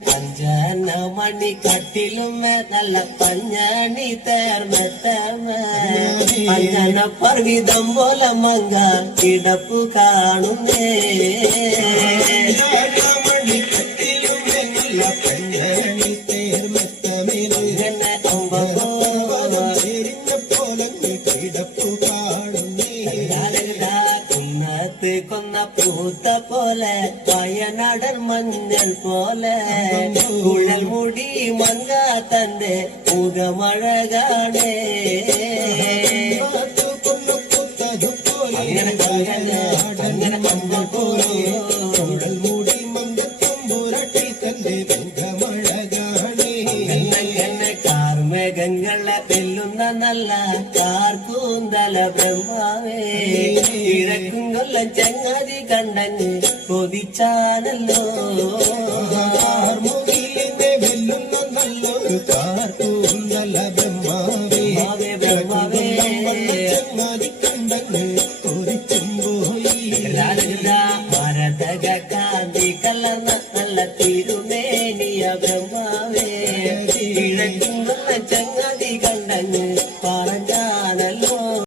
അഞ്ചന മണി കട്ടിലുമേ നല്ല പഞ്ഞണി തേർമെത്തമേ അഞ്ചന പർവിതം പോലെ മങ്ക കിടപ്പു കാണുന്നേ മണി കട്ടിലുമേ നല്ല പഞ്ഞണി തേർമെത്തമേ കിടപ്പു കാണുന്നേ കൊന്ന പൂത്ത പോലെ വയനാടൻ മഞ്ഞൾ പോലെ കുഴൽ മുടി മങ്ക തന്റെ മുഖമഴകാണേ അങ്ങനെ മഞ്ഞൾ പോലെ കുഴൽ മുടി മങ്കത്തുമ്പുരട്ടി തന്റെ മുഖമഴകാണേ കാർമേഘങ്ങളെ വെല്ലുന്ന നല്ല കാർക്കൂന്തല ബ്രഹ്മാവേ കിഴക്കും കൊല്ലം ചങ്ങാതി കണ്ടങ്ങ് കൊതിച്ചാനല്ലോ മുകിലിനെ വെല്ലുന്ന നല്ലൊരു കാർക്കൂന്തല ബ്രഹ്മാവേ ബ്രഹ്മാവേ ചങ്ങാതി കണ്ടങ്ങ് കൊതിച്ചും പോയി ഭരതക കാന്തി കലർന്ന നല്ല തിരുമേനിയ ബ്രഹ്മാവേ കിഴക്കും കൊല്ലം ചങ്ങാതി